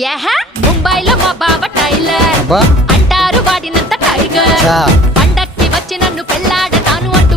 యహ ముంబైలో మా బావ టైలర్ అబ్బా అంటారు వాడినంత టైగర్ చా పండక్కి వచ్చి నన్ను పెళ్ళాడతాను అంటూ